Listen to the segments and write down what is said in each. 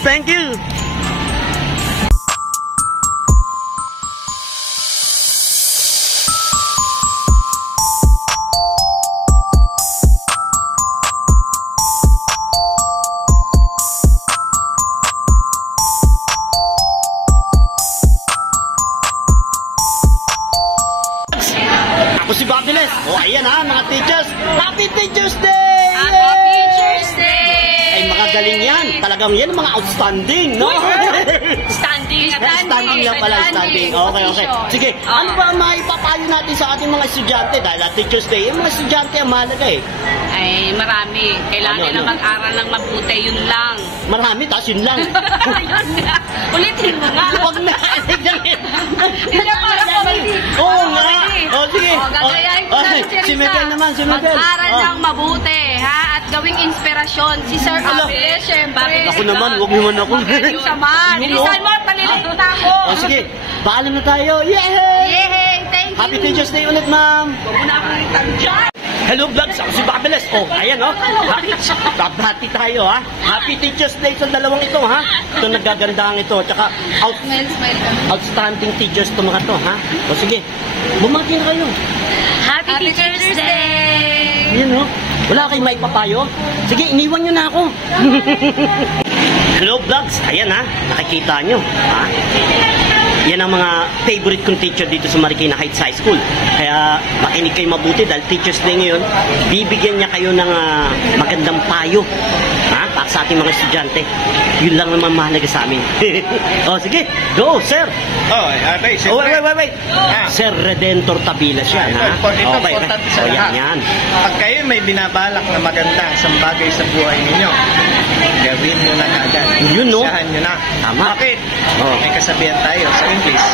Thank you. Ako si Babilis. O, ayan ha, mga teachers. Happy Teachers Day! Happy Teachers Day! Ay, magaling yan. Talagang yan, mga outstanding, no? Standing. Standing lang pala, standing. Okay, okay. Sige, ano ba maipapayo natin sa ating mga estudyante? Dahil Teachers Day, yung mga estudyante ang mahalaga eh. Ay, marami. Kailangan Ano? na mag-aral ng mabuti. Yun lang. Marami, tapos yun lang. Yun nga. Ulitin mo nga. Huwag na. Hindi na para comedy. Oo nga. O, sige. O, gagayahin ko naman si Risa. Si Miguel naman, si Miguel. Mag-aral ng mabuti, ha? At gawing inspirasyon. Si Sir Abilis, syempre. Ako naman, huwag naman ako. Magaling saman. Bilisan mo, talilito na ako. O, sige. Paalam na tayo. Yehey! Yehey! Thank you. Happy Teachers Day ulit, ma'am. Huwag mo na akong itandiyan. Hello vlogs, ako si Babilis. Oh, ayan oh. Babati tayo ha. Happy Teachers Day sa dalawang ito ha. Ito nagagandahan ito. Tsaka Smile kami. outstanding teachers ito mga to ha. O sige, bumati na kayo. Happy Teachers Day! Yan oh. Wala kayong maipapayo? Sige, iniwan nyo na ako. Hello vlogs, ayan ha. Nakikita nyo ha. Yan ang mga favorite kong teacher dito sa Marikina Heights High School. Kaya makinig kayo mabuti dahil Teachers Day ngayon, bibigyan niya kayo ng magandang payo para sa ating mga estudyante. Yun lang naman mahalaga sa amin. O sige, go sir! Okay, Oh, wait. Sir Redentor Tabila siya. Ito importante sa lahat. Yan. Pag kayo may binabalak na maganda sa bagay sa buhay ninyo, gawin nyo na agad. Yun, no? Isahan nyo na. Tama. Bakit? Oh. May kasabihan tayo sa English.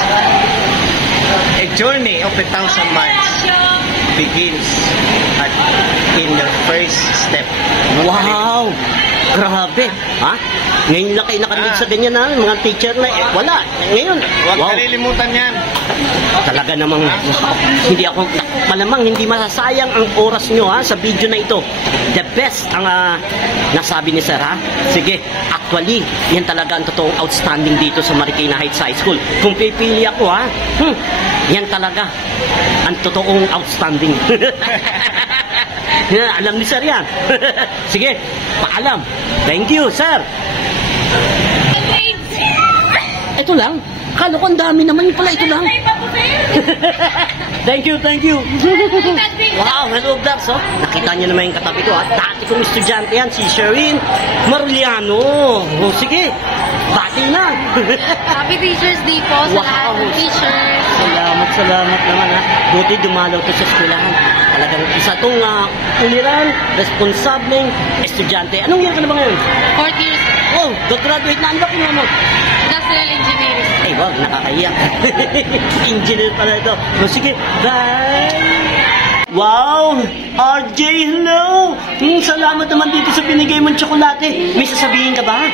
A journey of 1,000 miles begins in your first step. Wow! Grabe! Ha? Ngayon lang kayo nakarinig sa ganyan na mga teacher na wala. Ngayon, Huwag kalilimutan yan. Talaga namang hindi ako malamang hindi masasayang ang oras nyo ha sa video na ito. The best ang nasabi ni Sir ha. Sige, actually, yan talaga ang totoong outstanding dito sa Marikina Heights High School. Kung pipili ako ha, yan talaga ang totoong outstanding. Alam ni Sir yan. Sige, paalam. Thank you, Sir. Ito lang. Kala ko ang dami naman yung pala. Ito lang. Thank you. Wow, hello vlogs, oh. Nakita niyo naman yung katabi ko, ha. Dati kong estudyante yan, si Sherwin Marliano. Oh, sige, bati na. Happy Teachers Day po sa lahat ng teachers. Salamat naman, ha. Buti dumalaw to sa eskwelahan. Talagang isa itong uliran, responsableng estudyante. Anong year ka na ba ngayon? 4 years. Oh, graduate na. Ano ba kinuha mo? Industrial Engineering. Ay, wag, nakakaiyak. Engineer pala ito. O, sige, bye! Wow! RJ, hello! Salamat naman dito sa binigay mong tsokolate. May sasabihin ka ba?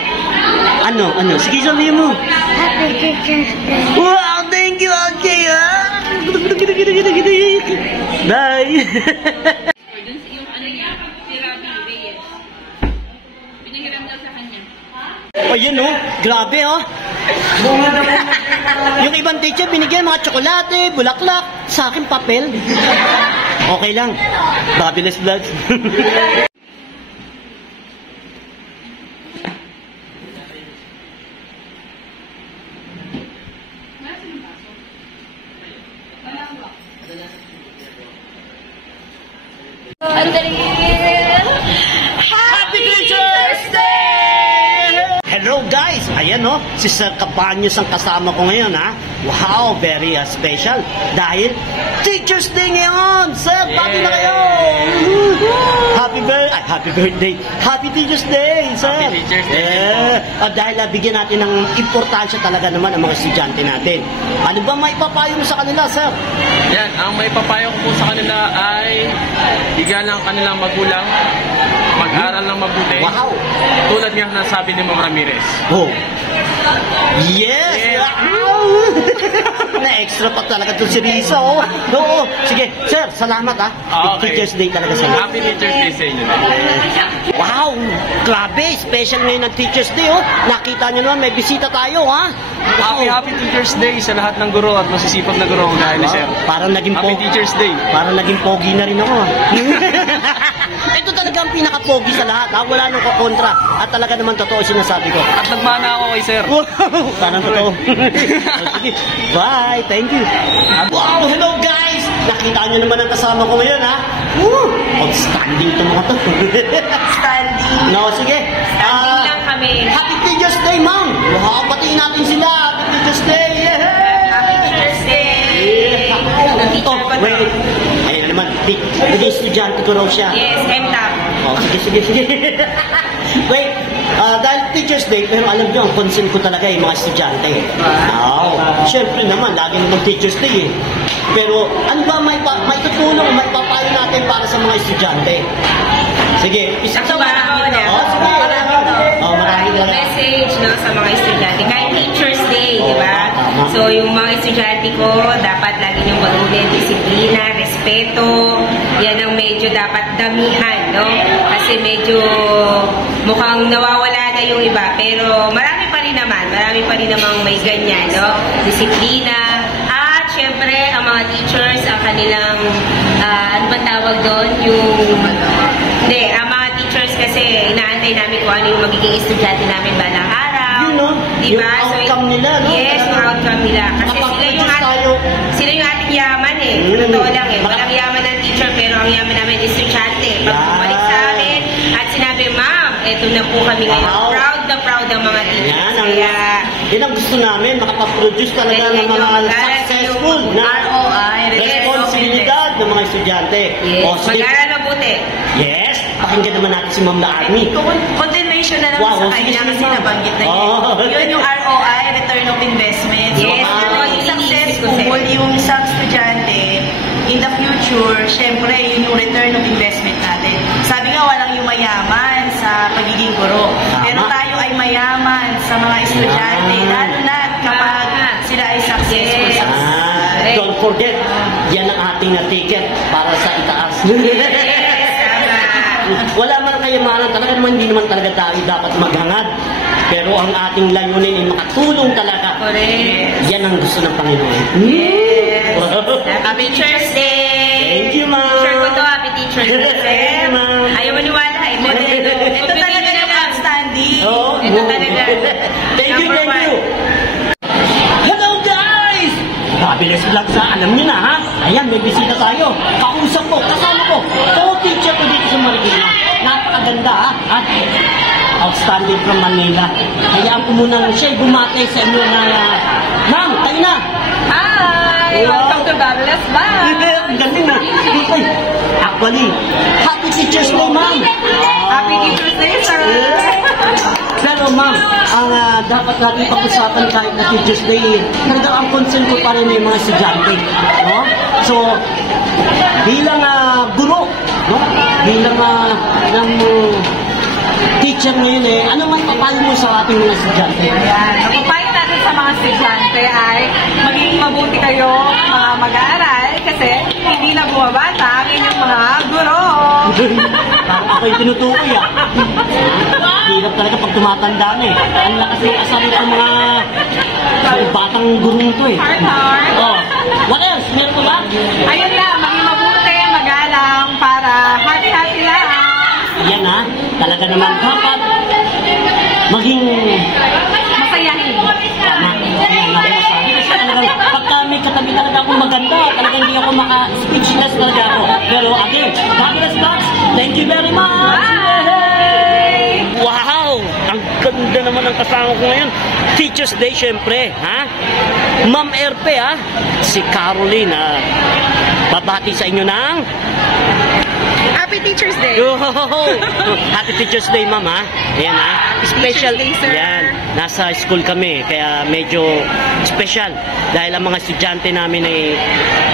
Ano? Sige, sabihin mo. Happy Teachers Day. Wow! Thank you, RJ! Bye! Yung ano niya, si Rabi Reyes. Pinahiram daw sa kanya. O, yun oh. Grabe oh. Yung ibang teacher binigyan mga tsokolate, bulaklak. Sa akin papel. Okay lang. Babilis vlogs. Happy Teachers Day! Hello guys! Ayan oh, si Sir Cabanyos ang kasama ko ngayon ha. Wow, very special. Dahil Teachers Day ngayon! Sir, bati na kayo! Happy birthday! Happy Teachers Day, Sir! Happy Teachers Day! Dahil bigyan natin ng importansya talaga naman ang mga estudyante natin. Ano ba may papayo mo sa kanila, Sir? Yan, ang may papayo ko po sa kanila ay higa ng kanilang magulang, mag-aral ng mabuti. Wow! Tulad nga nasabi ni Ma'am Ramirez. Oh! Yes! Yeah. Wow! Na-extra pa talaga to si Risa, oh. Oo, sige. Sir, salamat, ha. Okay. Teacher's Day talaga sa inyo. Happy Teacher's Day sa inyo. Wow! Grabe! Special ngayon ng Teacher's Day, oh. Nakita nyo naman, may bisita tayo, ha. Happy Teacher's Day sa lahat ng guro at masisipag na guro gaya ni Sir. Parang naging Happy Teacher's Day. Parang naging pogi na rin ako, ha. Ito talaga ang pinaka-pogi sa lahat, ha. Wala nang kakontra. At talaga naman totoo sinasabi ko. At nagmana ako kay Sir. Parang totoo. Sige. Bye. Thank you. Wow! Hello, guys! Nakita nyo naman ang kasama ko ngayon, ha? Woo! Outstanding to mga to. Standing. No, sige. Standing lang kami. Happy Teacher's Day, ma'am! Wow, patiin natin sila. Happy Teacher's Day! Yeah! Happy Teacher's Day. Oh, wait. Ayun na naman. Hindi estudyante ko raw siya. Yes, M-Tap. Oh, sige. Wait, dahil Teacher's Day, pero alam nyo, ang concern ko talaga yung mga estudyante. Wow. Siyempre naman, lagi naman Teacher's Day eh. Pero ano ba may tutulong, may papayo natin para sa mga estudyante? Sige, isang Ako marami na. Oh, sige. Marami na. Message no, sa mga estudyante. Kahit Teacher's Day, di ba? Tama. So, yung mga estudyante ko, dapat lagi niyong pag-ulit, disiplina, respeto. Yan ang medyo dapat damihan, no? Kasi medyo mukhang nawawala na yung iba. Pero marami pa rin namang may ganyan, no? Disiplina. At, syempre, ang mga teachers, ang kanilang, ano ba tawag doon? Hindi, ang mga teachers kasi, inaantay namin kung ano yung magiging estudyante namin balang araw. Yun, no? Diba? Yung outcome nila, no? Yes, yung outcome nila. Kasi sila yung ating yaman eh. Totoo lang eh. Walang yaman ng teacher, pero ang yaman namin estudyante. Pag bumalik sa amin, at sinabi, ma'am, eto na po kami ngayon. Wow. Proud ang mga teachers. Yan ang gusto namin, makapaproduce talaga ng mga successful na ROI, responsibilidad ng mga estudyante. Yes, O, sige. mag-aral mabuti. Yes, pakinggan naman natin si Ma'am Laarmi. Continuation na lang Wow, sa sige, kanya sige, kasi ma'am. nabanggit na Oh. yun yung ROI, Return of Investment. So, Yes, para yun maging yung successful iniisip ko, sir. yung isang estudyante in the future, syempre, yun yung return of investment natin. Sabi nga, walang yung mayaman sa pagiging guro. Pero tayo ay mayaman sa mga estudyante, lalo na kapag sila ay successful Yes. sa Don't forget, yan ang ating ticket para sa itaas. Wala man ang kayamanan, talaga naman hindi naman talaga tayo dapat maghangad. Pero ang ating layunin ay makatulong talaga. Correct. Yan ang gusto ng Panginoon. Yes. Happy Teacher's Day! Thank you, ma'am. Teacher ko to, Happy Teacher's Day. Thank you, ma'am. Ayaw maniwala eh. Ito talaga yung outstanding. Oo. Ito talaga. Thank you, Number thank you. one. Hello, guys! Fabulous vlog sa alam niyo na, ha? Ayan, may bisita tayo. Kausap ko, kasama ko. Co-teacher ko dito sa Marikina. Napakaganda, ha? At outstanding from Manila. Hayaan ko muna siya bumate sa inyo na, ma'am, tayo na! Hi! Welcome to Fabulous Vlog! Ang galing, ha? Actually, Happy Teacher's Day, ma'am! Happy Teacher's Day, sir! Pero ma'am, ang dapat natin pag-usapan kahit na Teacher's Day, talaga ang concern ko pa rin yung mga estudyante. No? So, bilang guro, no? Bilang teacher ngayon ano man papayo mo sa ating mga estudyante? Ayan. Ang papayo natin sa mga estudyante ay maging mabuti kayo mga mag-aaral kasi hindi na bumabata ang inyong mga guro. Parang ako yung tinutukoy, Hirap talaga pag tumatanda na Ang lakas ng asal ng mga batang gurong to Heart. Oh. What else? Meron ko ba? Ayun lang, maging mabuti, mag-aalang para happy-happy lang. Yan talaga naman dapat maging Masayahin. tama. Yan ako masabi. Kasi talagang pagka may katabi talaga akong maganda, talaga hindi ako maka-speechless talaga ako. Pero again, fabulous box. Thank you very much. Wow! Ang ganda naman ng kasama ko ngayon. Teacher's Day, syempre. Ma'am Erpe, si Caroline, babati sa inyo ng Happy Teacher's Day! Happy Teacher's Day, ma'am, Ayan, Special. Teacher's Day, sir. Yan. Nasa school kami, kaya medyo special. Dahil ang mga estudyante namin ay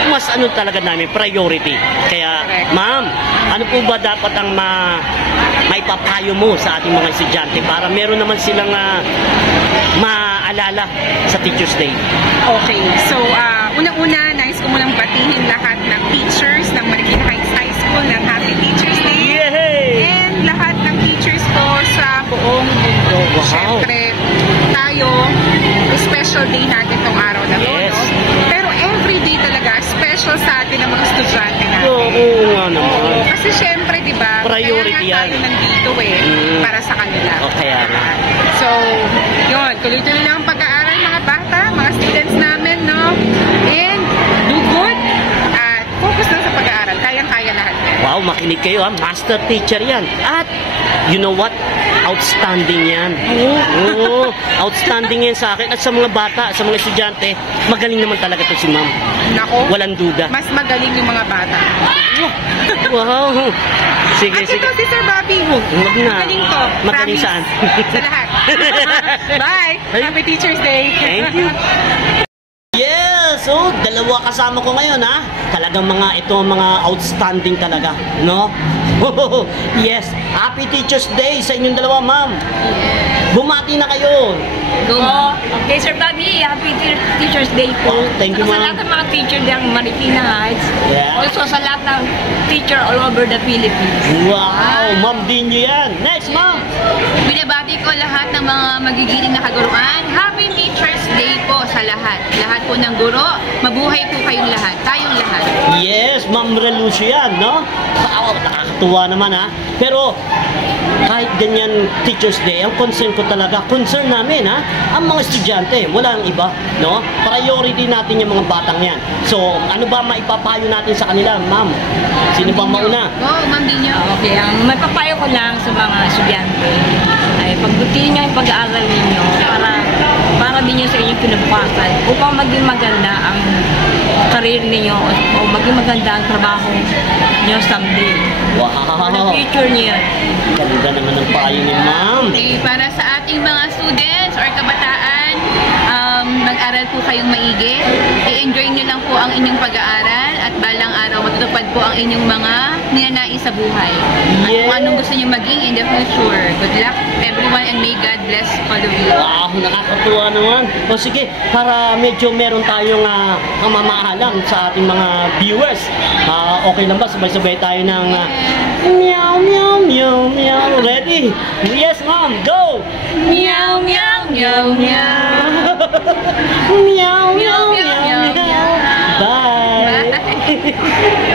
mas talaga namin, priority. Kaya, Correct. ma'am, ano po ba dapat ang maipapayo mo sa ating mga estudyante para meron naman silang maalala sa Teacher's Day? Okay. So, unang-una, nais ko munang batihin lahat ng teachers ng Marikina Heights High School ng Happy Teachers Day. And lahat ng teachers ko sa buong mundo. Wow. Siyempre, tayo, special day natin tong araw na to. Yes. No? Pero everyday talaga, special sa atin ang mga estudyante natin. Oo nga naman. Oo, kasi syempre, di ba? Priority kaya nga tayo yan. nandito para sa kanila. O kaya na. So, yun, tuloy-tuloy lang ang pag-aaral mga bata, mga students namin, no? And do good at focus lang sa pag-aaral. Kayang-kaya lahat yan. Wow, makinig kayo ha. Master teacher yan. At, you know what? Outstanding yan. Oo. Outstanding yan sa akin. At sa mga bata, sa mga estudyante, magaling naman talaga to si ma'am. Nako, Walang duda. mas magaling yung mga bata. Wow. Sige, At sige. ito si Sir Bobby. Wag na. Magaling to. Magaling Promise. saan? Sa lahat. Bye. Ay. Happy Teacher's Day. Thank you. Yes! So, dalawa kasama ko ngayon ha. Talagang ito mga outstanding talaga. No? Yes! Happy Teacher's Day sa inyong dalawa, ma'am. Bumati na kayo. Okay, Sir Bobby, happy Teacher's Day po. Oh, thank you, Sa ma'am. lahat ng mga teacher ng Marikina Heights. Yeah. Also sa lahat ng teacher all over the Philippines. Wow! Ma'am din nyo yan. Next, ma'am. Binabati ko lahat ng mga magigiling na kaguruan. Happy Teacher's Day po sa lahat. Lahat po ng guro. Mabuhay po kayong lahat. Tayong lahat. Yes, Ma'am Relucio yan, no? Nakakatuwa naman ha. Pero, kahit ganyan Teacher's Day, ang concern ko talaga, concern namin ha, ang mga estudyante, wala nang iba, no? Priority natin yung mga batang yan. So, ano ba maipapayo natin sa kanila, ma'am? Sino ba mauna? Oo, Ma'am Dinyo. Okay, ang may papayo ko lang sa mga estudyante ay pagbutihin nyo yung pag-aaral ninyo para din nyo sa inyong kinabukasan upang maging maganda ang career ninyo o maging maganda ang trabaho nyo someday. Wow! Ano future nyo yan? Ganda naman ang payo ni ma'am. Okay, para sa ating mga students or kabataan, mag-aral po kayong maigi. I-enjoy nyo lang po ang inyong pag-aaral at balang araw matutupad po ang inyong mga ninanais sa buhay. At kung anong gusto nyo maging in the future. Good luck everyone and may God bless all of you. Wow, nakakatuwa naman. O sige, para medyo meron tayong mamaalam sa ating mga viewers. Okay lang ba? Sabay-sabay tayo ng meow, meow, meow, meow. Ready? Yes, ma'am. Go! Meow, meow, meow, meow. Meow, meow, meow, meow. Bye! Bye.